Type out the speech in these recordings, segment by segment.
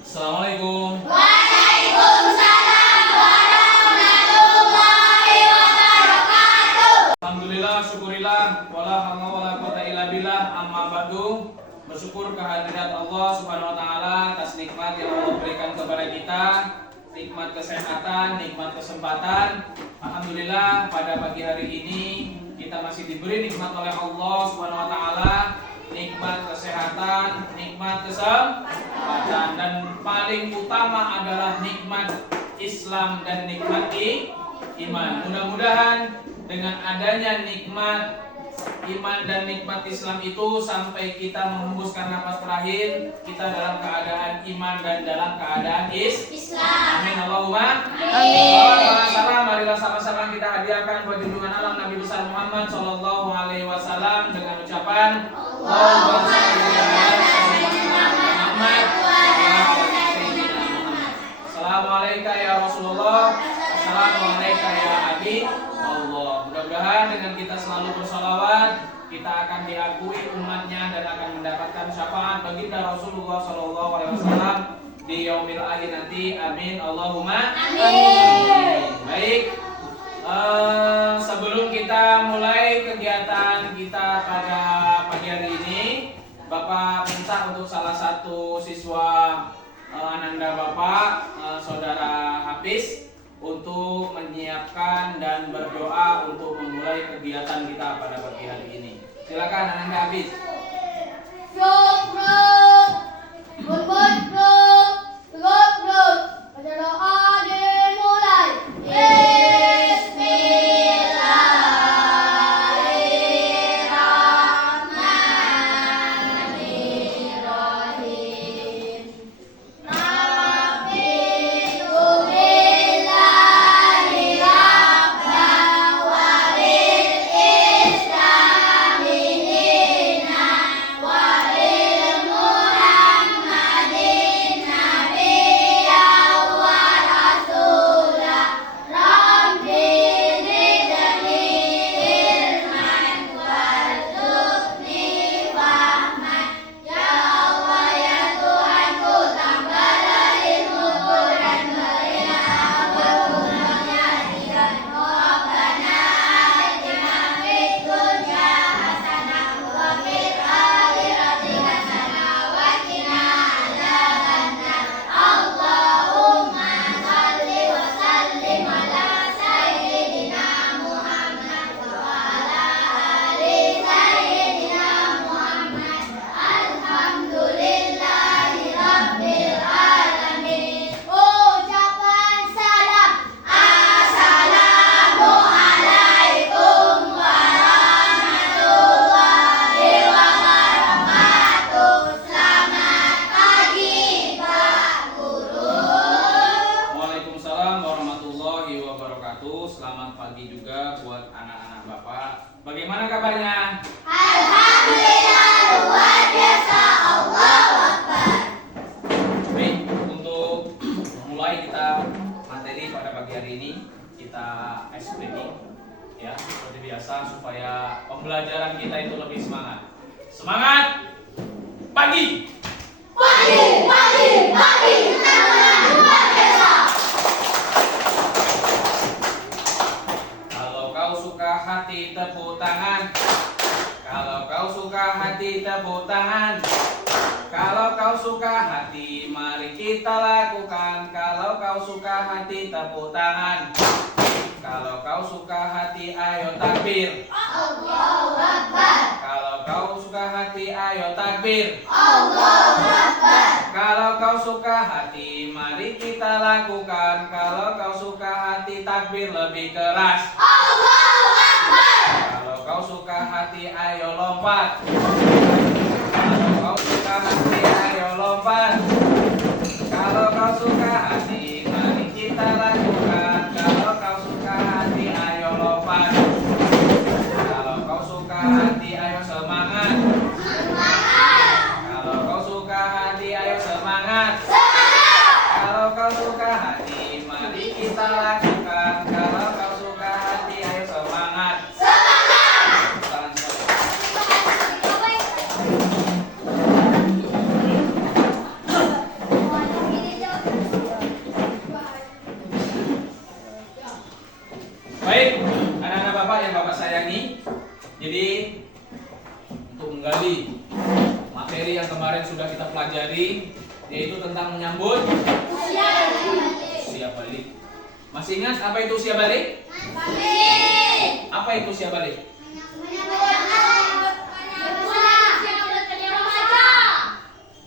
Assalamualaikum. Waalaikumsalam warahmatullahi wabarakatuh. Alhamdulillah, syukurillah, wala haula wala quwata illa billah. Amma ba'du. Bersyukur kehadirat Allah Subhanahu wa taala atas nikmat yang Allah berikan kepada kita, nikmat kesehatan, nikmat kesempatan. Alhamdulillah, pada pagi hari ini kita masih diberi nikmat oleh Allah Subhanahu wa taala, nikmat kesehatan, nikmat kesempatan, dan paling utama adalah nikmat Islam dan nikmat iman. Mudah-mudahan dengan adanya nikmat iman dan nikmat Islam itu sampai kita menghembuskan nafas terakhir, kita dalam keadaan iman dan dalam keadaan Islam. Amin Allahumma Amin. salam. Marilah sama-sama kita hadiahkan buat junjungan alam Nabi besar Muhammad Sallallahu Alaihi Wasallam dengan ucapan Allahumma shalli ala sayyidina Muhammad wa ala sayyidina Muhammad. Assalamualaikum ya Rasulullah. Assalamualaikum ya Habib Allah. Mudah-mudahan dengan kita selalu bersolawat, kita akan diakui umatnya dan akan mendapatkan syafaat baginda Rasulullah Sallallahu Alaihi Wasallam di yaumil akhir nanti. Amin Allahumma Amin. Baik, sebelum kita mulai kegiatan kita pada pagi hari ini, Bapak minta untuk salah satu siswa Ananda Bapak, Saudara Hafiz, untuk menyiapkan dan berdoa untuk memulai kegiatan kita pada pagi hari ini. Silakan Ananda Hafiz. Syukur, bersyukur, berdoa dimulai. Bismillahirrahmanirrahim. Raditu billahi rabban wa bil islami dinan wa bil Muhammadin nabiyyan wa rasulah. Rabbi zidni ilman warzuqni fahman. Ya Allah ya Tuhanku, tambahlah ilmuku dan berilah aku keyakinan. Rabbana atina fid dunya hasanah wa fil akhirati hasanah wa qina adzabannar. Allahumma shalli wa sallim ala sayyidina Muhammad wa ala ali sayyidina Muhammad. Alhamdulillahi rabbil alamin. Ucapan salam. Assalamualaikum warahmatullahi wabarakatuh. Selamat pagi Pak Guru. Waalaikumsalam warahmatullahi wabarakatuh. Selamat pagi juga buat anak-anak Bapak. Bagaimana kabarnya? Alhamdulillah luar biasa. Allahu Akbar. Baik, untuk mulai kita materi pada pagi hari ini, kita ice breaking ya, seperti biasa supaya pembelajaran kita itu lebih semangat. Semangat pagi. Pagi. Semangat luar biasa. Kalau kau suka hati tepuk tangan. Kalau kau suka hati tepuk tangan. Kalau kau suka hati mari kita lakukan. Kalau kau suka hati tepuk tangan. Kalau kau suka hati ayo takbir. Allahu Akbar. Kalau kau suka hati ayo takbir. Allahu Akbar. Kalau kau suka hati mari kita lakukan. Kalau kau suka hati takbir lebih keras. Allahu Akbar. Kalau kau suka hati ayo lompat. Kalau kau suka hati ayo lompat. Kalau kau suka hati mari kita lakukan. Kalau kau suka hati ayo lompat. Kalau kau suka hati ayo semangat. Kalau kau suka hati ayo semangat. Kalau kau suka hati mari kita lakukan. Kalau kau suka hati ayo semangat. Jadi untuk menggali materi yang kemarin sudah kita pelajari, yaitu tentang menyambut usia balik. Masih ingat apa itu usia balik? Apa itu usia balik?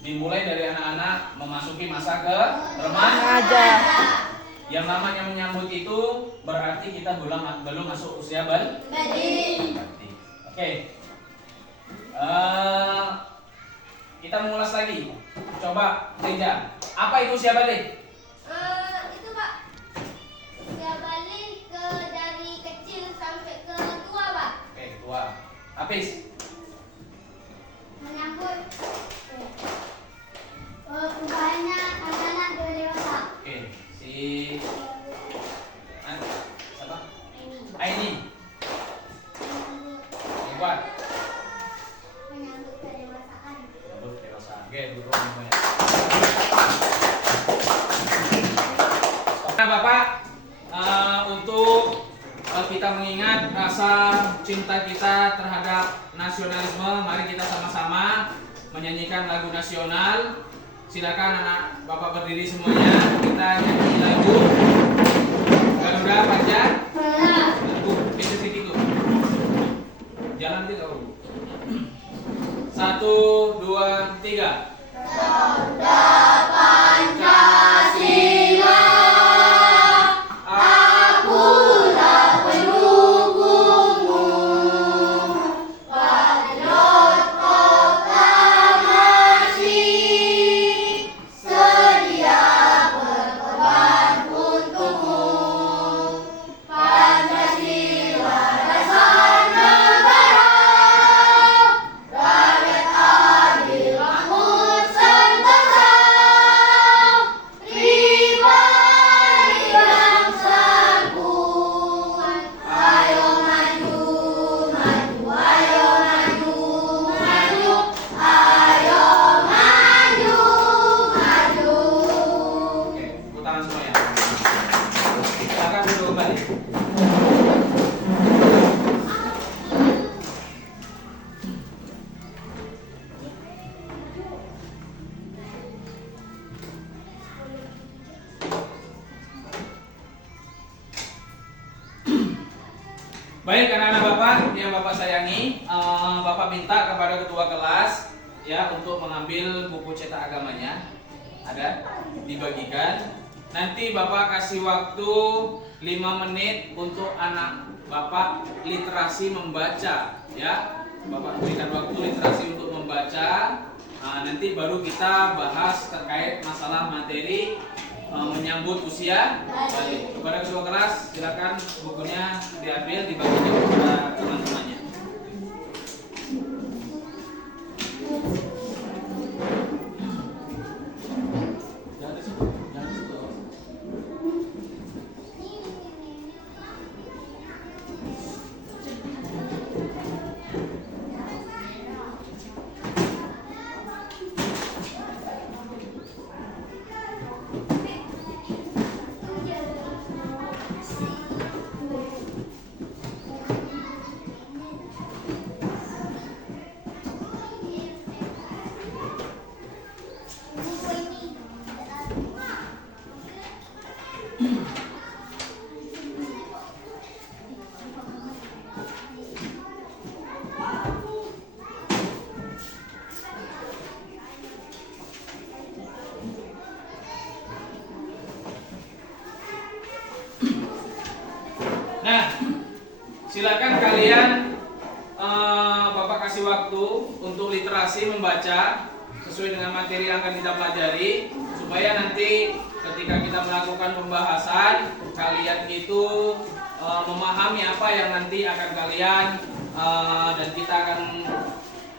Dimulai dari anak-anak memasuki masa ke remaja. Yang namanya menyambut itu berarti kita belum masuk usia balik. Oke. Kita mengulas lagi. Coba Reja, apa itu usia balik? Itu Pak, usia balik dari kecil sampai ke tua Pak. Oke, tua. Habis. Menyambut perubahannya anak-anak dewasa. Oke, siapa? Aini. Buat. Menyambut kedewasaan. Menyambut dewasa. Oke, duduk semuanya. Nah, Bapak, untuk kita mengingat rasa cinta kita terhadap nasionalisme, mari kita sama-sama menyanyikan lagu nasional. Silakan anak Bapak berdiri semuanya. Kita nyanyi lagu Garuda Panjang. Lagu spesifik itu. Jalan tidak Bu. 1, 2, 3. Garuda Pancasila, akulah pendukungmu, patriot proklamasi, sedia berkorban untukmu. Pancasila dasar negara, rakyat adil makmur sentosa, pribadi bangsaku. Ayo maju, maju, ayo maju, maju, ayo maju, maju. Oke, tepuk tangan semuanya. Silakan duduk kembali. Baik anak-anak Bapak yang Bapak sayangi, Bapak minta kepada ketua kelas ya untuk mengambil buku cetak agamanya. Ada dibagikan. Nanti Bapak kasih waktu 5 menit untuk anak Bapak literasi membaca ya. Bapak berikan waktu literasi untuk membaca. Nanti baru kita bahas terkait masalah materi menyambut usia balik. Kepada ketua kelas silakan bukunya diambil dibagikan kepada teman-temannya. Jangan di situ, jangan di situ. Nah, silakan kalian Bapak kasih waktu untuk literasi membaca sesuai dengan materi yang akan kita pelajari supaya nanti ketika kita melakukan pembahasan kalian itu memahami apa yang nanti akan kalian dan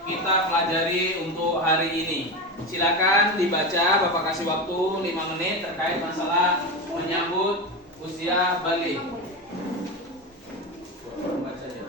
kita pelajari untuk hari ini. Silakan dibaca, Bapak kasih waktu 5 menit terkait masalah menyambut usia balik. Baca aja.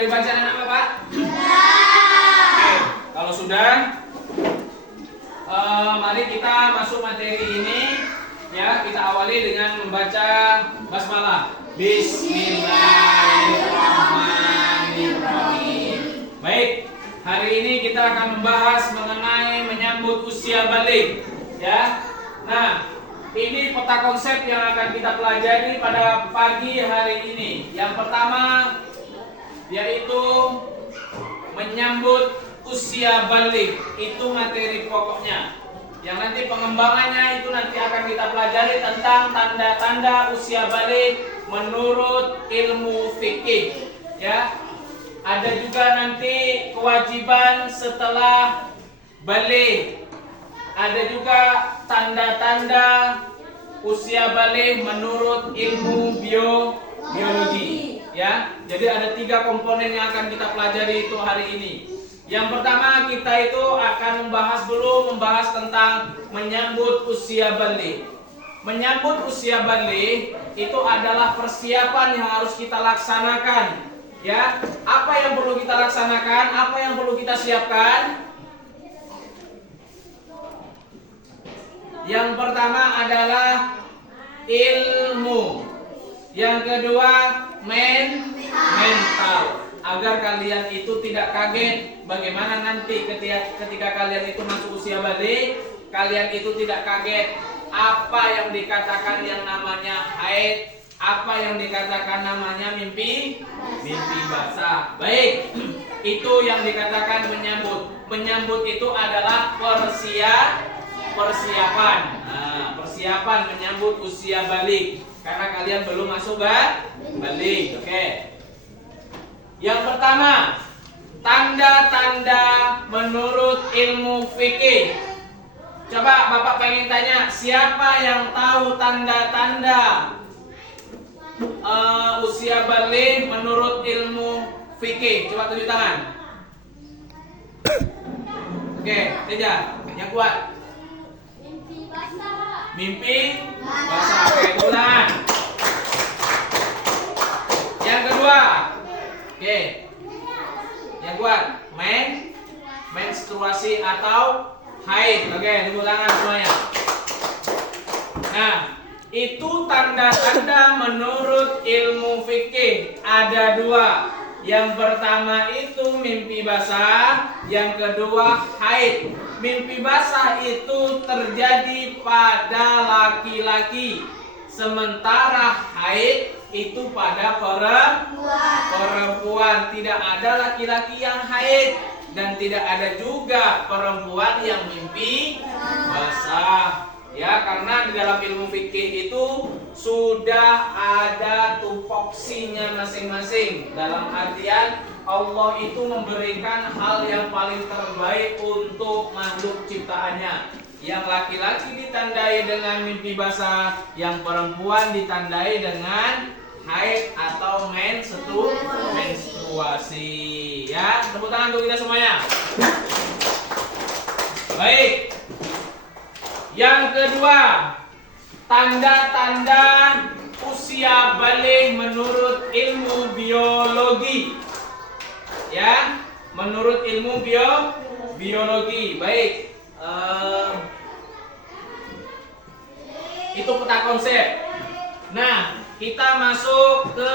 Sudah dibaca anak Bapak? Oke, kalau sudah, mari kita masuk materi ini. Ya, kita awali dengan membaca basmalah. Bismillahirrahmanirrahim. Baik, hari ini kita akan membahas mengenai menyambut usia balik. Ya, nah ini peta konsep yang akan kita pelajari pada pagi hari ini. Yang pertama yaitu menyambut usia balik. Itu materi pokoknya. Yang nanti pengembangannya itu nanti akan kita pelajari tentang tanda-tanda usia balik menurut ilmu fikih. Ya, ada juga nanti kewajiban setelah balik. Ada juga tanda-tanda usia balik menurut ilmu biologi. Ya, jadi ada 3 komponen yang akan kita pelajari itu hari ini. Yang pertama kita itu akan membahas tentang menyambut usia balik. Menyambut usia balik itu adalah persiapan yang harus kita laksanakan. Ya, apa yang perlu kita laksanakan? Apa yang perlu kita siapkan? Yang pertama adalah ilmu. Yang kedua mental. Agar kalian itu tidak kaget bagaimana nanti ketika kalian itu masuk usia balik, kalian itu tidak kaget apa yang dikatakan yang namanya haid, apa yang dikatakan namanya mimpi basah. Baik, itu yang dikatakan menyambut. Menyambut itu adalah persiapan. Nah, persiapan menyambut usia balik karena kalian belum masuk balik. Oke. Yang pertama, tanda-tanda menurut ilmu fikih. Coba Bapak pengen tanya, siapa yang tahu tanda-tanda usia balik menurut ilmu fikih? Coba tunjuk tangan. Oke, Teja, yang kuat. Mimpi basah. Oke, tepuk tangan. Yang kedua. Oke, yang kuat, menstruasi atau haid. Oke, tepuk tangan semuanya. Nah, itu tanda-tanda menurut ilmu fikih ada 2. Yang pertama itu mimpi basah, yang kedua haid. Mimpi basah itu terjadi pada laki-laki, sementara haid itu pada perempuan. Tidak ada laki-laki yang haid dan tidak ada juga perempuan yang mimpi basah. Ya, karena di dalam ilmu fikih itu sudah ada tupoksinya masing-masing. Dalam artian Allah itu memberikan hal yang paling terbaik untuk makhluk ciptaannya. Yang laki-laki ditandai dengan mimpi basah, yang perempuan ditandai dengan haid atau menstruasi. Ya, tepuk tangan untuk kita semuanya. Baik. Yang kedua, tanda-tanda usia balik menurut ilmu biologi. Ya, menurut ilmu biologi. Baik. Itu peta konsep. Nah, kita masuk ke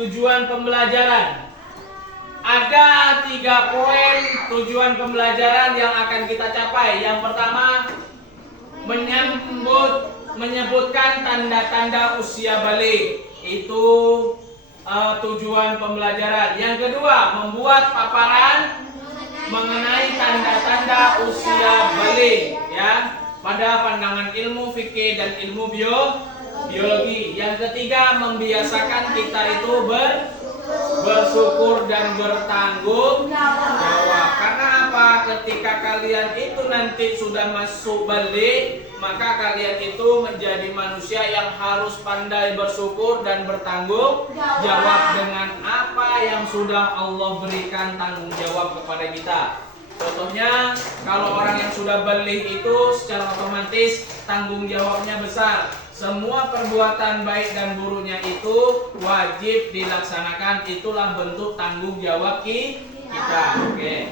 tujuan pembelajaran. Ada 3 poin tujuan pembelajaran yang akan kita capai. Yang pertama, menyebutkan tanda-tanda usia balik. Itu tujuan pembelajaran. Yang kedua, membuat paparan mengenai tanda-tanda usia balik, ya, pada pandangan ilmu fikih dan ilmu biologi. Yang ketiga, membiasakan kita itu bersyukur dan bertanggung jawab. Karena apa? Ketika kalian itu nanti sudah masuk balik, maka kalian itu menjadi manusia yang harus pandai bersyukur dan bertanggung jawab dengan apa yang sudah Allah berikan tanggung jawab kepada kita. Contohnya, kalau orang yang sudah balik itu secara otomatis tanggung jawabnya besar. semua perbuatan baik dan buruknya itu wajib dilaksanakan. Itulah bentuk tanggung jawab kita. Oke.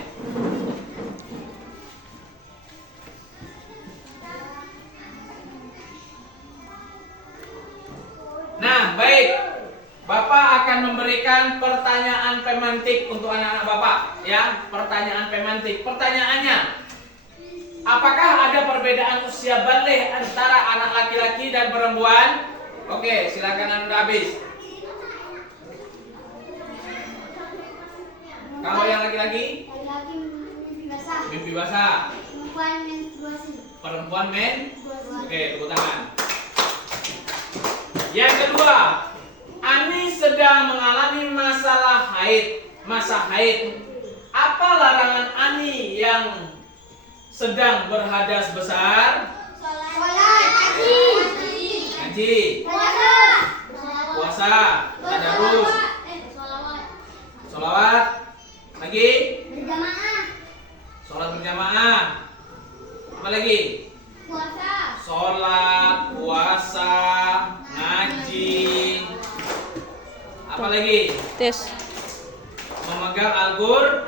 Nah, baik. Bapak akan memberikan pertanyaan pemantik untuk anak-anak Bapak, ya. Pertanyaan pemantik. Pertanyaannya, apakah ada perbedaan usia baligh antara anak laki-laki dan perempuan? Oke, silakan Anda habis. Kalau yang laki-laki? Laki-laki mimpi basah. Mimpi basah. Perempuan menstruasi. Perempuan Oke, tepuk tangan. Yang kedua, Ani sedang mengalami masalah haid, masa haid. Apa larangan Ani yang sedang berhadas besar? Sholat. Ngaji, Puasa. puasa, tadarus, sholawat, lagi, Berjamaah. sholat berjamaah, apa lagi? Puasa. Sholat, puasa, ngaji, apa lagi? Tes. Memegang Al-Quran.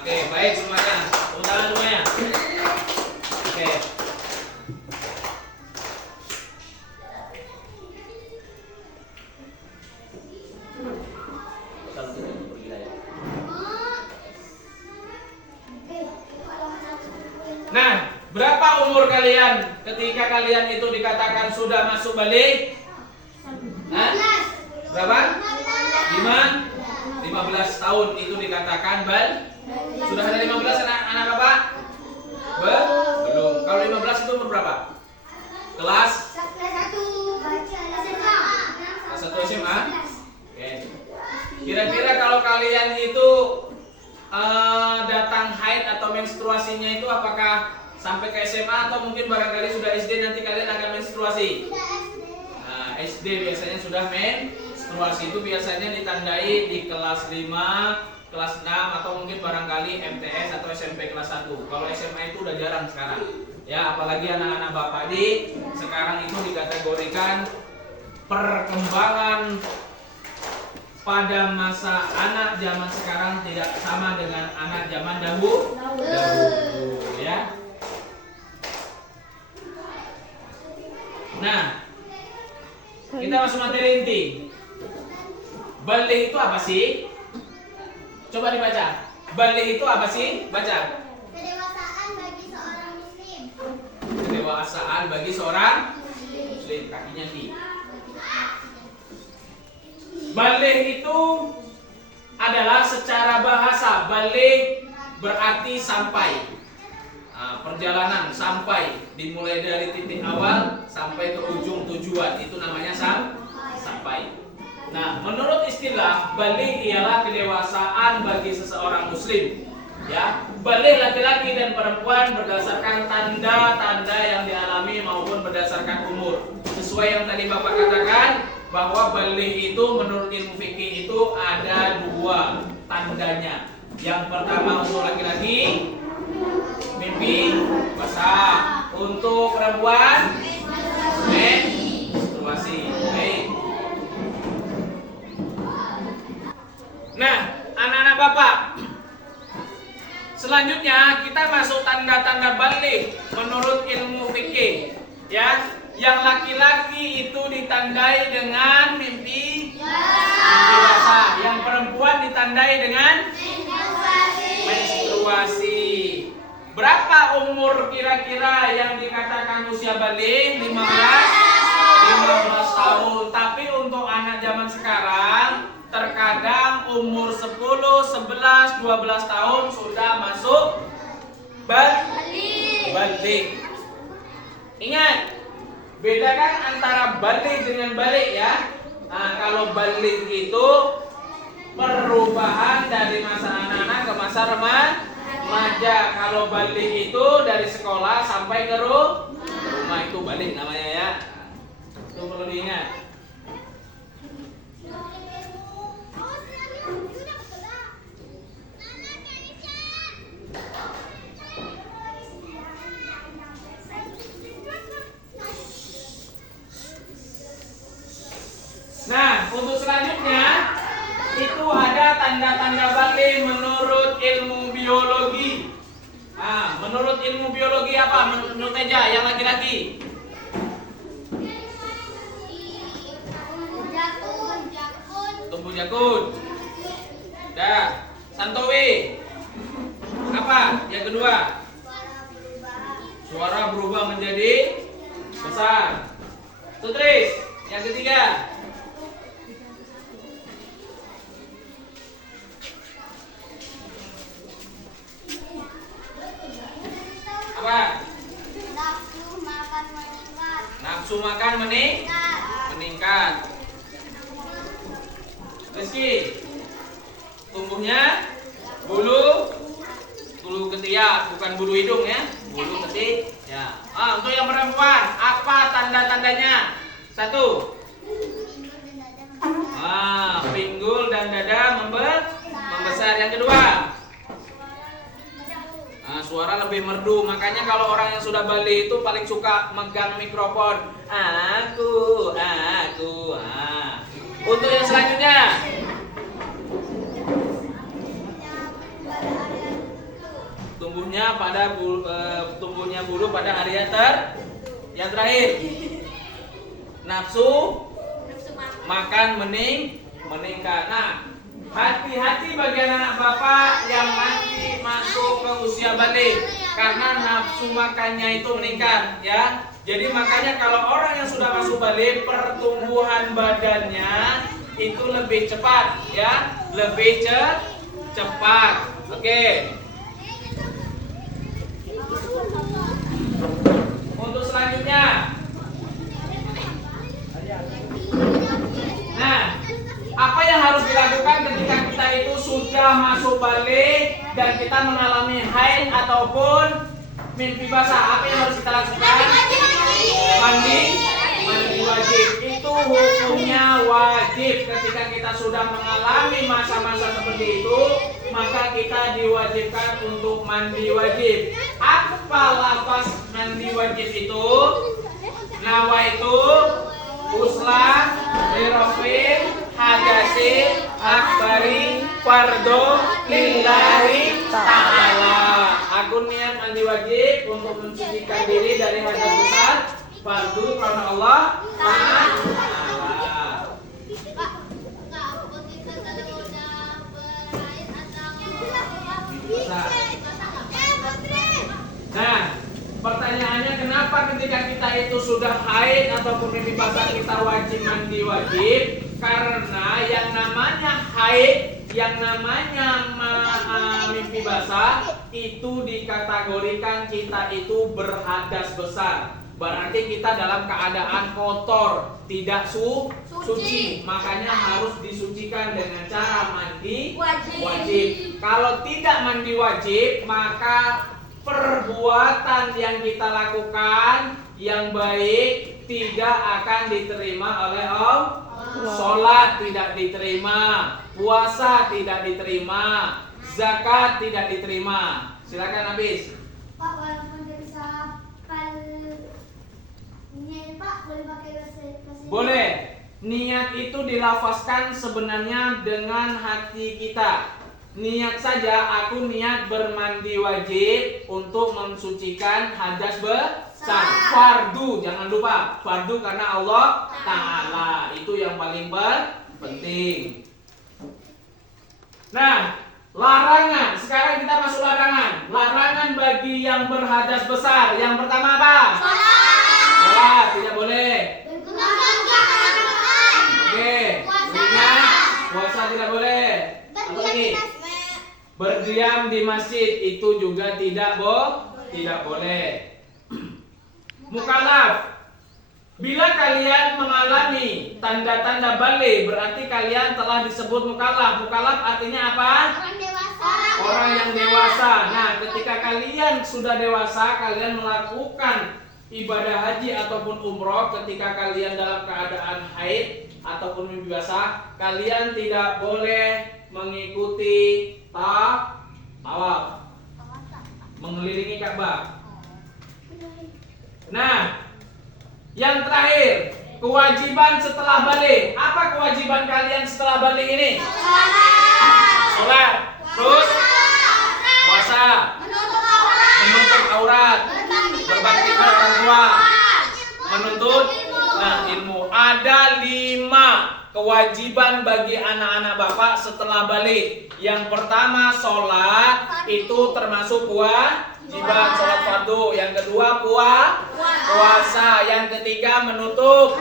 Oke, baik semuanya. Tepuk tangan semuanya. Oke. Nah, berapa umur kalian ketika kalian itu dikatakan sudah masuk balik? Hah? Berapa? 15 tahun itu dikatakan sudah ada 15 anak Bapak? Belum. Kalau 15 itu umur berapa? Kelas Kelas 1 baca SMA. kelas 1 SMA? Oke. Kira-kira kalau kalian itu datang haid atau menstruasinya itu apakah sampai ke SMA atau mungkin barangkali sudah SD nanti kalian akan menstruasi? Nah, SD biasanya sudah menstruasi, itu biasanya ditandai di kelas 5, kelas 6 atau mungkin barangkali MTS atau SMP kelas 1. Kalau SMA itu udah jarang sekarang. Ya, apalagi anak-anak Bapak di sekarang itu dikategorikan perkembangan pada masa anak zaman sekarang tidak sama dengan anak zaman dahulu, ya. Nah, kita masuk materi inti. Baligh itu apa sih? Coba dibaca. Baligh itu apa sih? Baca. Kedewasaan bagi seorang muslim. Kedewasaan bagi seorang muslim. Kakinya di. Baligh itu adalah secara bahasa. Baligh berarti sampai. Perjalanan sampai, dimulai dari titik awal sampai ke ujung tujuan, itu namanya sampai. Nah, menurut istilah, baligh ialah kedewasaan bagi seseorang muslim. Ya, baligh laki-laki dan perempuan berdasarkan tanda-tanda yang dialami maupun berdasarkan umur. Sesuai yang tadi Bapak katakan, bahwa baligh itu menurut ilmu fikih itu ada 2 tandanya. Yang pertama untuk laki-laki mimpi basah, untuk perempuan menstruasi. Baik. Nah, anak-anak Bapak, selanjutnya kita masuk tanda-tanda baligh menurut ilmu fikih. Ya, yang laki-laki itu ditandai dengan mimpi basah, yang perempuan ditandai dengan menstruasi. Berapa umur kira-kira yang dikatakan usia baligh? 15 tahun. Tapi untuk anak zaman sekarang terkadang umur 10, 11, 12 tahun sudah masuk baligh. Ingat, bedakan antara baligh dengan balik ya. Nah, kalau baligh itu perubahan dari masa anak-anak ke masa remaja. Kalau baligh itu dari sekolah sampai ke rumah, itu baligh namanya ya. Itu perlu diingat. tanda balik menurut ilmu biologi? Nah, menurut ilmu biologi apa? Menurut Teja yang laki-laki. Tumbuh jakun. Dah. Santowi. Apa? Yang kedua. Suara berubah menjadi besar. Tutris. Yang ketiga. Apa? Nafsu makan meningkat. Rizky. Tumbuhnya bulu ketiak, bukan bulu hidung ya, bulu ketiak. Ya. Untuk yang perempuan, apa tanda-tandanya? 1. Pinggul dan dada membesar. Yang kedua, suara lebih merdu. Makanya kalau orang yang sudah balik itu paling suka megang mikrofon. Aku. Untuk yang selanjutnya, tumbuhnya bulu pada hari yang terakhir. Nafsu makan meningkat. Nah, hati-hati bagi anak bapak yang nanti masuk ke usia balik karena nafsu makannya itu meningkat ya. Jadi makanya kalau orang yang sudah masuk balik, pertumbuhan badannya itu lebih cepat ya, lebih cepat. Oke. Untuk selanjutnya, nah, apa yang harus dilakukan ketika kita itu sudah masuk balik dan kita mengalami haid ataupun mimpi basah? Apa yang harus kita lakukan? Mandi wajib. Itu hukumnya wajib. Ketika kita sudah mengalami masa-masa seperti itu, maka kita diwajibkan untuk mandi wajib. Apa lafaz mandi wajib itu? Nawaitu usla lirofin hadasin akbari fardo lillahi ta'ala. Aku niat mandi wajib untuk mensucikan diri dari hadas besar fardu karena Allah Ta'ala. Nah, pertanyaannya kenapa ketika kita itu sudah haid ataupun mimpi basah kita wajib mandi wajib? Karena yang namanya haid, yang namanya mimpi basah itu dikategorikan kita itu berhadas besar. Berarti kita dalam keadaan kotor, tidak suci. Makanya harus disucikan dengan cara mandi wajib. Kalau tidak mandi wajib, maka perbuatan yang kita lakukan yang baik tidak akan diterima oleh Allah. Sholat tidak diterima, puasa tidak diterima, zakat tidak diterima. Silakan habis. Pak, walaupun dia bisa niat Pak, boleh pakai bahasa Boleh. Niat itu dilafazkan sebenarnya dengan hati kita. Niat saja, aku niat bermandi wajib untuk mensucikan hadas besar. Fardu, jangan lupa. Fardu karena Allah Ta'ala. Itu yang paling penting. Nah, larangan. Sekarang kita masuk larangan. Larangan bagi yang berhadas besar. Yang pertama apa? Sholat, tidak boleh. Oke. Puasa tidak boleh. Apa lagi? Berdiam di masjid itu juga tidak boleh. Mukallaf. Bila kalian mengalami tanda-tanda balik, berarti kalian telah disebut mukallaf. Mukallaf artinya apa? Orang yang dewasa. Nah, ketika kalian sudah dewasa, kalian melakukan ibadah haji ataupun umroh, ketika kalian dalam keadaan haid ataupun mimpi basah, kalian tidak boleh mengikuti tawaf, mengelilingi Ka'bah. Nah, yang terakhir, kewajiban setelah balik. Apa kewajiban kalian setelah balik ini? sholat. Terus puasa, menutup aurat, berbakti pada orang tua, menuntut ilmu. Ada 5 kewajiban bagi anak-anak bapak setelah balik. Yang pertama sholat, itu termasuk kewajiban sholat fardu. Yang kedua puasa. Yang ketiga menutup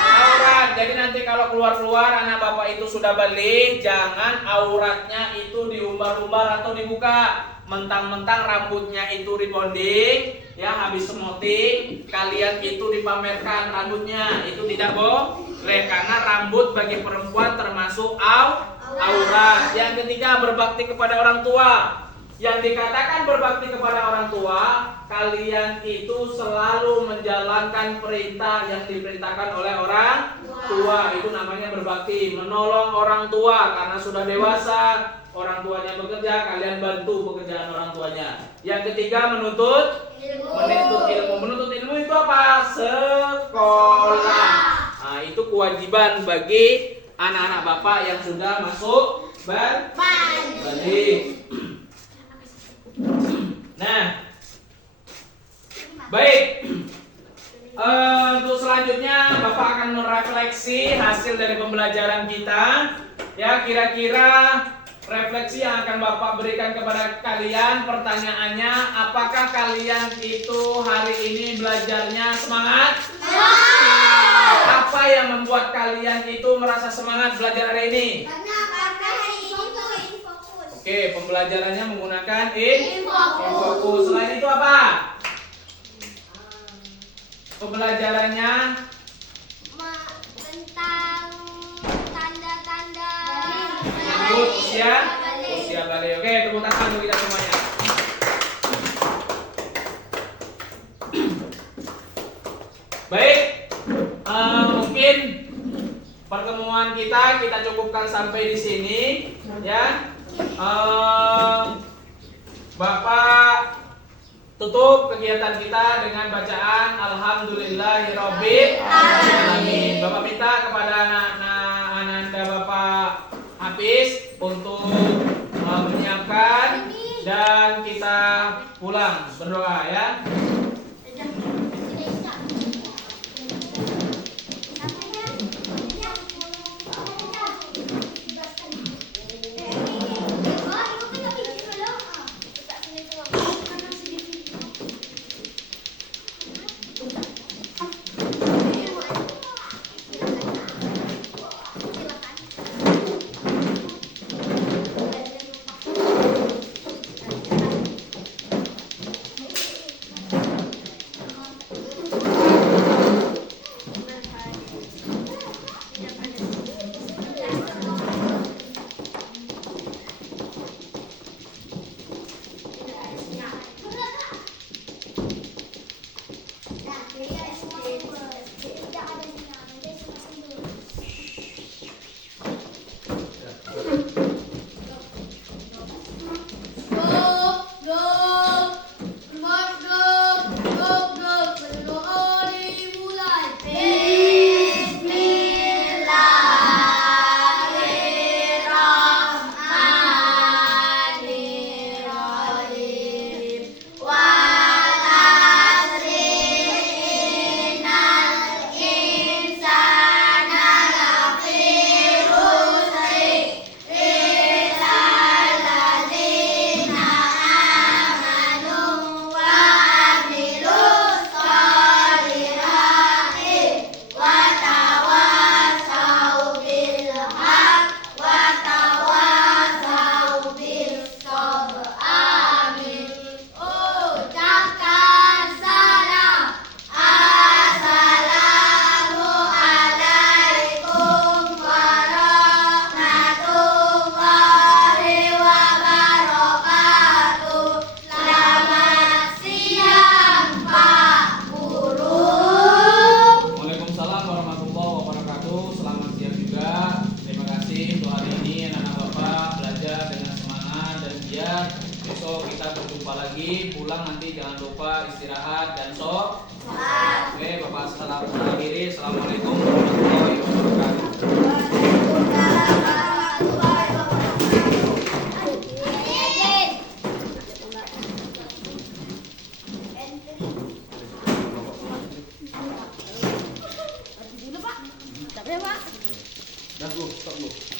aurat. Jadi nanti kalau keluar-keluar anak bapak itu sudah balik, jangan auratnya itu diumbar-umbar atau dibuka. Mentang-mentang rambutnya itu rebonding, ya habis smoothing, kalian itu dipamerkan rambutnya, itu tidak boleh karena rambut bagi perempuan termasuk aurat. Yang ketiga berbakti kepada orang tua. Yang dikatakan berbakti kepada orang tua, kalian itu selalu menjalankan perintah yang diperintahkan oleh orang tua. Itu namanya berbakti, menolong orang tua karena sudah dewasa. Orang tuanya bekerja, kalian bantu pekerjaan orang tuanya. Yang ketiga menuntut ilmu. Menuntut ilmu itu apa? Sekolah. Nah, itu kewajiban bagi anak-anak bapak yang sudah masuk balik. Nah, baik. Untuk selanjutnya bapak akan merefleksi hasil dari pembelajaran kita. Ya, kira-kira refleksi yang akan Bapak berikan kepada kalian, pertanyaannya, apakah kalian itu hari ini belajarnya semangat? Apa yang membuat kalian itu merasa semangat belajar hari ini? Karena hari ini tuh fokus. Oke, pembelajarannya menggunakan infokus. Selain itu apa? Pembelajarannya tentang tanda-tanda usia balik. Oke, tepuk tangan untuk kita semuanya. Baik, mungkin pertemuan kita cukupkan sampai di sini, ya. Bapak tutup kegiatan kita dengan bacaan Alhamdulillahirobbil alamin. Bapak minta kepada anak-anak Bapak Hafiz untuk menyiapkan dan kita pulang berdoa, ya. Pulang nanti jangan lupa istirahat dan sholat. Oke, Bapak setelah akhiri. Assalamualaikum warahmatullahi wabarakatuh. Ya, Pak. Dah, Bu. Stop, Bu.